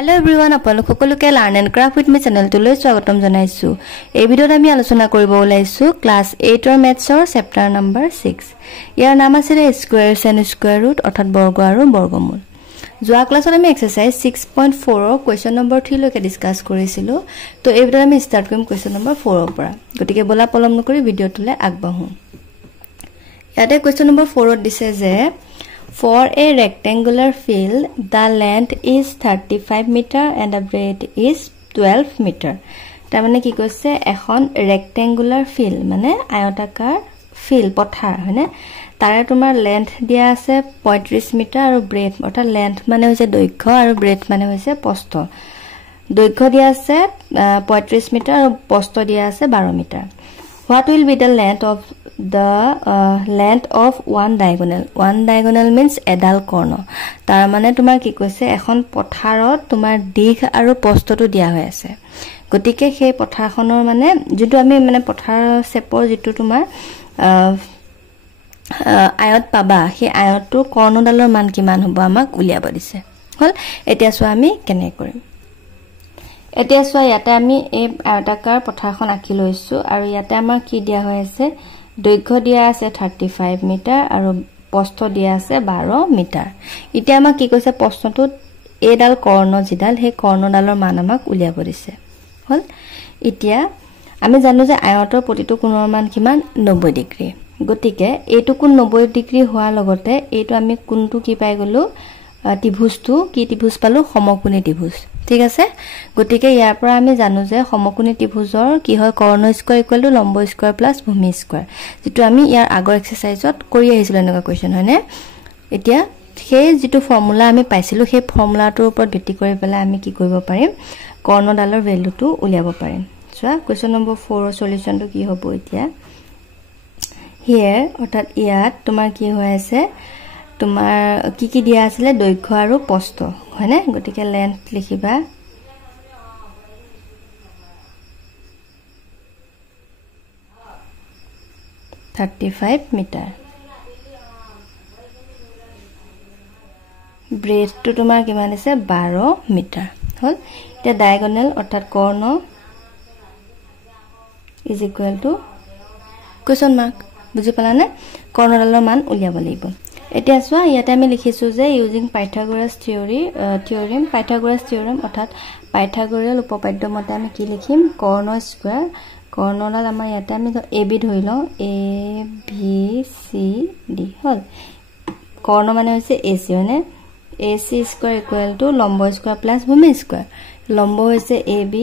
Hello everyone, আপোনালোক সকলোকে Learn and Craft with me channel লৈ স্বাগতম জনাইছো। এই ভিডিঅ'ত আমি আলোচনা কৰিব ওলাইছো ক্লাস 8 ৰ মেথছৰ চেপ্টাৰ নম্বৰ 6। ইয়াৰ নাম আছে স্কয়াৰছ এণ্ড স্কয়াৰ ৰুট অৰ্থাৎ বৰ্গ আৰু বৰ্গমূল। যোৱা ক্লাছত আমি এক্সাৰসাইজ 6.4 ৰ কোৱেশ্চন নম্বৰ 3 লৈকে ডিসকাস কৰিছিলো। তো এই ভিডিঅ'ত আমি স্টাৰ্ট কৰিম কোৱেশ্চন নম্বৰ 4 ৰ পৰা। গতিকে বলা পলম নকৰি ভিডিঅ'টোলৈ আগবাঢ়ো। ইয়াতে কোৱেশ্চন নম্বৰ 4 ত দিছে যে For a rectangular field, the length is 35 meter and the breadth is 12 meter. তাৰ মানে কি কৈছে এখন rectangular field মানে আয়তাকাৰ field পথাৰ হয়নে তাৰে তোমাৰ length দিয়া আছে 35 মিটাৰ আৰু breadth অৰ্থাৎ length মানে হৈছে দৈৰ্ঘ্য আৰু breadth মানে হৈছে প্ৰস্থ দৈৰ্ঘ্য দিয়া আছে 35 মিটাৰ আৰু প্ৰস্থ দিয়া আছে 12 metre What will be the length of one diagonal? One diagonal means এডাল কৰ্ণ। তাৰ মানে তোমাৰ কি কৈছে এখন পথাৰত তোমাৰ দীঘ আৰু প্ৰস্থটো দিয়া হৈ আছে। গতিকে সেই পথাৰখনৰ মানে যেটো আমি মানে পথাৰ শেপৰ যেটো তোমাৰ আয়ত পাবা সেই আয়তটোৰ কৰ্ণডালৰ মান কিমান হ'ব আমাক উলিয়াব দিছে। হল এতিয়া চোৱা আমি কেনে কৰিম। এতিয়া চোৱা ইয়াতে আমি এই আয়তাকাৰ পথাৰখন আঁকি লৈছো আৰু ইয়াতে আমাৰ কি দিয়া হৈ আছে দৈৰ্ঘ্য দিয়া আছে 35 মিটাৰ আৰু প্ৰস্থ দিয়া আছে 12 মিটাৰ এতিয়া আমাক কি কৈছে প্ৰশ্নটোত এডাল কৰ্ণ জিডাল সেই কৰ্ণডালৰ মান আমাক উলিয়াব দিছে হল এতিয়া আমি জানো যে আয়তৰ প্ৰতিটো কোণৰ মান কিমান 90 ডিগ্ৰী গতিকে এইটো কোণ 90 ডিগ্ৰী হোৱাৰ লগতে এইটো আমি কোণটো কি পাই গলো ত্ৰিভুজটো কি ত্ৰিভুজ পালো সমকোণী ত্ৰিভুজ ঠিক আছে গতিকে ইয়াৰ পৰা আমি জানো যে সমকোণী ত্ৰিভুজৰ কি হয় কৰ্ণ স্কয়াৰ ইকুৱেল টু লম্ব স্কয়াৰ প্লাস ভূমি স্কয়াৰ যেটো আমি ইয়াৰ আগৰ এক্সাৰসাইজত কৰি আহিছিল এনেকুৱা কোৱেশ্চন হয়নে এতিয়া সেই যেটো ফৰ্মুলা আমি পাইছিলো সেই ফৰ্মুলাটোৰ ওপৰত ভিত্তি কৰি পেলাই আমি কি কৰিব পাৰিম কৰ্ণডালৰ ভ্যালুটো উলিয়াব পাৰিম চোৱা কোৱেশ্চন নম্বৰ 4 ৰ সলিউশনটো কি হ'ব এতিয়া হিয়াৰ অৰ্থাৎ ইয়াত তোমাৰ কি হৈ আছে তোমাৰ কি দিয়া আছিল দৈৰ্ঘ্য আৰু প্ৰস্থ হয়নে গতিকে লেন্থ লিখিবা মিটাৰ ব্ৰেথ টো তোমাৰ কিমান আছে 12 মিটাৰ হল এতিয়া ডায়াগোনাল অৰ্থাৎ কৰ্ণ is equal to question mark বুজি পালানে কৰ্ণডালৰ মান উলিয়াব লাগিব এতিয়া চোৱা ইয়াতে আমি লিখিছো যে ইউজিং পাইথাগোৰাছ থিওৰেম অৰ্থাৎ পাইথাগোৰিয়াল উপপাদ্য মতে আমি কি লিখিম কৰ্ণ স্কয়াৰ কৰ্ণডাল আমাৰ ইয়াতে আমি AB ধৰি লওঁ ABCD হল কৰ্ণ মানে হৈছে AC মানে AC স্কয়াৰ ইকুৱেল টু লম্ব স্কয়াৰ প্লাস ভূমি স্কয়াৰ লম্ব হৈছে AB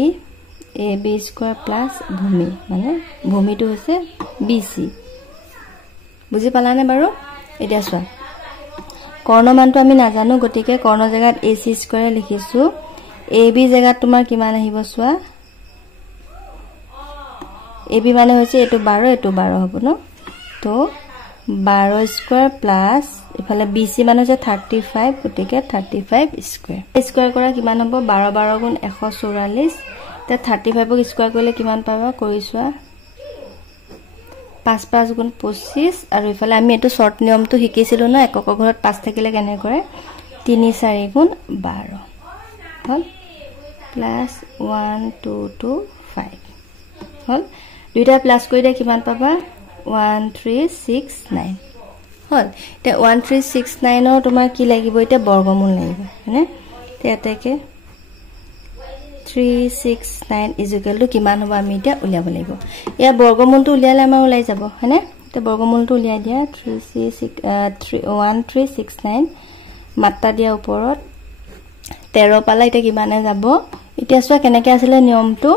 স্কয়াৰ প্লাস ভূমি মানে ভূমিটো হৈছে BC বুজি পালানে বাৰু এতিয়া চোৱা কৰ্ণ মানটো আমি নাজানো গতিকে কৰ্ণ জায়গাত AC স্কয়াৰ লিখিছো AB জায়গাত তোমাৰ কিমান আহিব চোৱা AB মানে হৈছে এটো 12 হ'ব ন তো 12 স্কয়াৰ প্লাস ইফালে BC মানে হৈছে 35 গতিকে 35 স্কয়াৰ স্কয়াৰ কৰা কিমান হ'ব 12 গুণ 144 তে 35 ক স্কয়াৰ কৰিলে কিমান পাবা কৰিছোৱা 5 গুণ 25 আৰু ইফালে আমি এটো শৰ্ট নিয়মটো শিকিছিলো না এককৰ ঘৰত 5 থাকিলে কেনে কৰে 3 4 গুণ 12 হল প্লাস 1 2 2 5 হল দুইটা প্লাস কৰিলে কিমান পাবা 1369 হল তে 1369 ৰ তোমাৰ কি লাগিব এটা বৰ্গমূল লাগিব হয়নে তে এটাকে 369 is equal to কিমান হ'ব আমি এটা উলিয়াব লাগিব ইয়া বৰ্গমূলটো উলিয়ালে আমাৰ উলাই যাব হয়নে তে বৰ্গমূলটো উলিয়াই দিয়া 1369 মাত্ৰা দিয়া ওপৰত 13 পালা এটা কিমানে যাব এতিয়া চোৱা কেনেকৈ আছিল নিয়মটো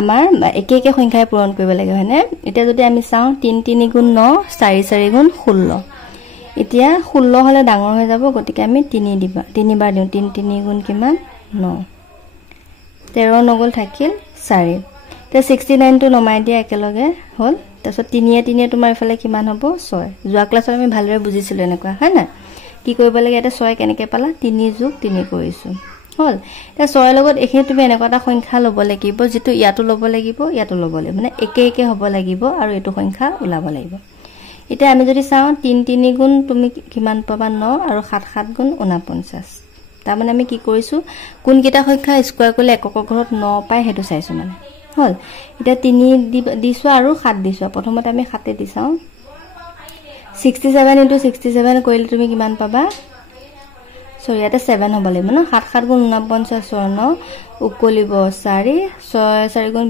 আমাৰ একে সংখ্যায় পূৰণ কৰিব লাগে হয়নে এতিয়া যদি আমি চাও 3 3 গুণ 9 4 4 গুণ 16 এতিয়া 16 হলে ডাঙৰ হৈ যাব গতিকে আমি 3 দিবা 3 বাৰ দিও 3 3 গুণ কিমান 9 13 নগল থাকিল 4 তে 69 টো নমাই দিয়া একেলগে হল তাৰছত 3 3 তোমাৰ ইফালে কিমান হ'ব 6 যোৱা ক্লাছত আমি ভালৰে বুজিছিলো এনেকুৱা হয় না কি কৰিব লাগে এটা 6 কেনেকৈ পালা 3 যোগ 3 কৰিছো হল তে 6 লগত এখিনি তুমি এনেকুৱা এটা সংখ্যা লব লাগিব যেটো ইয়াটো লব লাগিব মানে একে হ'ব লাগিব আৰু এটো সংখ্যা উলাব লাগিব এটা আমি যদি চাও 3 3 গুণ তুমি কিমান পাবা 9 আৰু 7 7 গুণ 49 তাৰমানে আমি কি কৰিছো কোনকেইটা সংখ্যা স্কয়াৰ কৰিলে এককৰ ঘৰত 9 পায় হেতু চাইছো মানে হল এটা 3 দিছো আৰু 7 দিছো প্ৰথমতে আমি 7 দি চাও 67 * 67 কৰিলে তুমি কিমান পাবা সো ইয়াতে 7 হ'ব লাগিব ন 7 7 গুণ 49 9 উকলিব 4 6 4 গুণ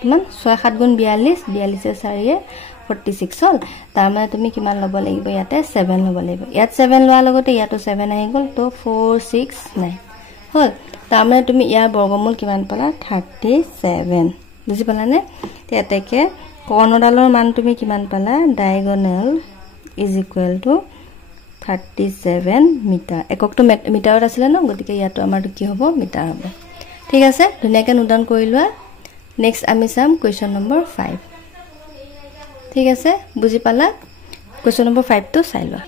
কিমান 6 7 গুণ 42 42 4 46 হল তাৰমানে তুমি কিমান লব লাগিব ইয়াতে 7 লব লাগিব ইয়াত 7 লোৱাৰ লগতে ইয়াতো 7 আহি গল তো 469 হল তাৰমানে তুমি ইয়াৰ বৰ্গমূল কিমান পালা 37 বুজি পালানে তেতেকে কৰ্ণডালৰ মান তুমি কিমান পালা diagonal is equal to 37 metre এককটো মিটাৰত আছিল ন গতিকে ইয়াতো আমাৰ কি হ'ব মিটাৰ হ'ব ঠিক আছে ধুনিয়াকে নোট ডাউন কৰি লোৱা নেক্সট আমি চাম কোৱেশ্চন নম্বৰ 5 ঠিক আছে বুজি পালা কোৱেশ্চন নম্বৰ 5 টো চাই লোৱা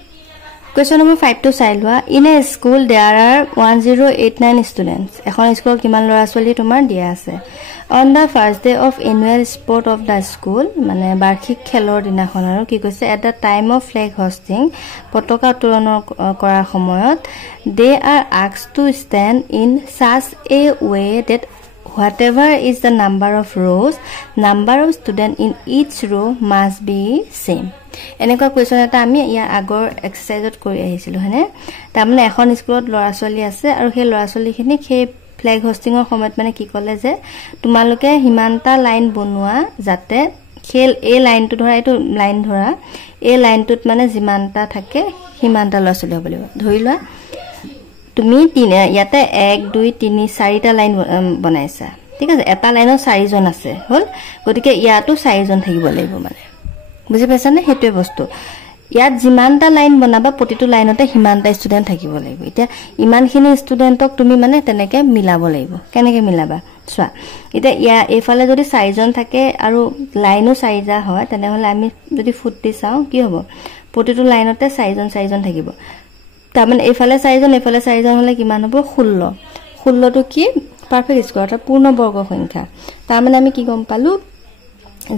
কোৱেশ্চন নম্বৰ 5 টো চাই লোৱা in a school there are 1089 students এখন স্কুল কিমান ল'ৰা ছোৱালী তোমাৰ দিয়া আছে on the first day of annual sport of the school মানে বাৰ্ষিক খেলৰ দিনাখন আৰু কি কৈছে at the time of flag hosting পতাকা উত্তোলন কৰাৰ সময়ত they are asked to stand in such a way that whatever is the number of rows number of students in each row must be same এনেকুৱা question এটা আমি ইয়া আগৰ এক্সাৰসাইজত কৰি আহিছিলো হনে তাৰমানে এখন স্কুলত ল'ৰা ছোৱালী আছে আৰু সেই ল'ৰা ছোৱালীখিনি সেই ফ্ল্যাগ হোস্টিংৰ সময়ত মানে কি কলে যে তোমালোকে হিমানটা লাইন বনোৱা যাতে খেল এই লাইনটো ধৰা এটো লাইন ধৰা এই লাইনটোত মানে যিমানটা থাকে হিমানটা ল'ৰা ছোৱালী হ'ব লাগিব ধৰি লোৱা তুমি ইয়াতে 1 2 3 4টা লাইন বনাইছা ঠিক আছে এটা লাইনত 4 জন আছে হল গতিকে ইয়াতো 4 জন থাকিব লাগিব মানে বুজি পাইছা নে হেতুৱে বস্তু ইয়াত যিমানটা লাইন বনাবা প্ৰতিটো লাইনতে হিমানটা ষ্টুডেন্ট থাকিব লাগিব এতিয়া ইমানখিনি ষ্টুডেন্টক তুমি মানে তেনেকে মিলাব লাগিব কেনেকে মিলাবা চোৱা এতিয়া এফালে যদি 4 জন থাকে আৰু লাইনো 4টা হয় তেনেহলে আমি যদি ফুট দি চাও কি হ'ব প্ৰতিটো লাইনতে 4 জন থাকিব তাৰমানে এফালে 4 জন এফালে 4 জন হলে কিমান হ'ব 16 16 টো কি পারফেক্ট স্কয়ার এটা পূর্ণ বর্গ সংখ্যা তাৰমানে আমি কি গম পালো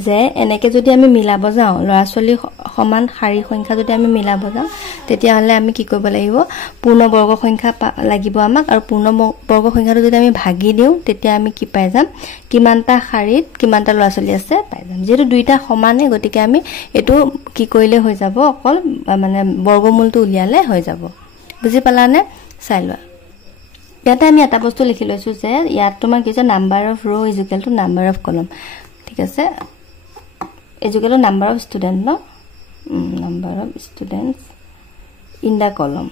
যে এনেকে যদি আমি মিলাব যাও লৰাছলি সমান শাৰী সংখ্যা যদি আমি মিলাব যাও তেতিয়া হলে আমি কি কৰিব লাগিব পূৰ্ণ বৰ্গ সংখ্যা লাগিব আমাক আৰু পূৰ্ণ বৰ্গ সংখ্যাটো যদি আমি ভাগি দিও তেতিয়া আমি কি পাই যাম কিমানটা শাৰীত কিমানটা লৰাছলি আছে পাই যাম যেটো দুইটা সমানে গতিকে আমি এটো কি কৰিলে হৈ যাব অকল মানে বৰ্গমূলটো উলিয়ালে হৈ যাব বুজি পালানে চাই লোৱা ইয়াতে আমি এটা বস্তু লিখি লৈছো যে ইয়াত তোমাৰ কি যে নাম্বাৰ অফ ৰো is equal two number of কলম ঠিক আছে is equal to number of students no number of students in the column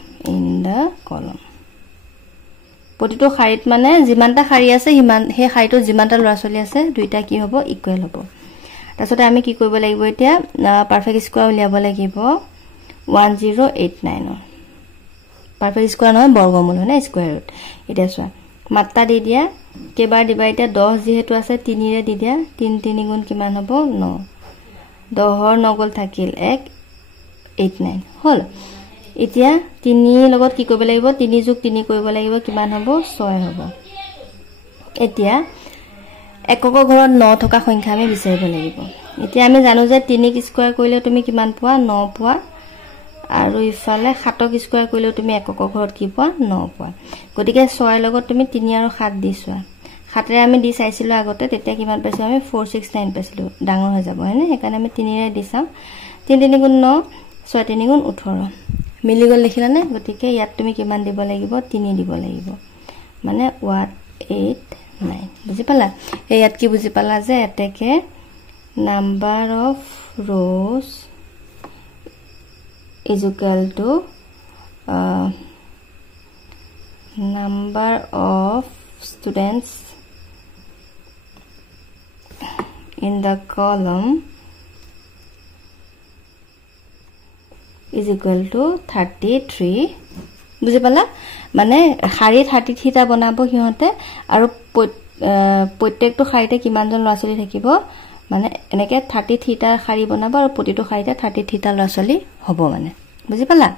প্ৰতিটো শাৰীত মানে যিমানটা শাৰী আছে হিমান হে শাৰীটো যিমানটা ল'ৰা ছোৱালী আছে দুইটা কি হ'ব ইকুৱেল হ'ব তাৰছতে আমি কি কৰিব লাগিব এতিয়া পাৰফেক্ট স্কয়াৰ উলিয়াব লাগিব 1089 পাৰফেক্ট স্কয়াৰ নহয় বৰ্গমূল হয় না স্কয়াৰ ৰুট এটা চোৱা মাত্ৰা দি দিয়া কেবাৰ দিবা এটা 10 যেহেতু আছে 3 ৰে দি দিয়া 3 3 গুণ কিমান হ'ব 9 10 নগল থাকিল 1 89 হল এতিয়া 3 লগত কি কৰিব লাগিব 3 যোগ 3 কৰিব লাগিব কিমান হ'ব 6 হ'ব এতিয়া একক ঘৰত 9 থকা সংখ্যা আমি বিচাৰিব লাগিব এতিয়া আমি জানো যে 3 স্কয়াৰ কৰিলে তুমি কিমান পোৱা 9 পোৱা আৰু ইফালে 7 স্কয়াৰ কৰিলে তুমি একক ঘৰত কি পোৱা 9 পোৱা গতিকে 6 লগত তুমি 3 আৰু 7 দিছোৱা 7 ৰে আমি দি চাইছিলো আগতে তেতিয়া কিমান পাইছো আমি 469 পাইছিলো ডাঙৰ হৈ যাব হয়নে সেইকাৰণে আমি 3 ৰে দি চাম 3 3 গুণ 9 6 3 গুণ 18 মিলি গল লিখিলানে গতিকে ইয়াত তুমি কিমান দিব লাগিব 3 দিব লাগিব মানে 189 বুজি পালা ইয়াত কি বুজি পালা যে এতেকে number of rows is equal to number of students in the column is equal to 33 বুজি পালা মানে শাৰী 33 টা বনাব হিহতে আৰু প্ৰত্যেকটো শাৰীতে কিমানজন ল'ৰাছলি থাকিব মানে এনেকে 33 টা শাৰী বনাব আৰু প্ৰতিটো শাৰীতে 33 টা ল'ৰাছলি হ'ব মানে বুজি পালা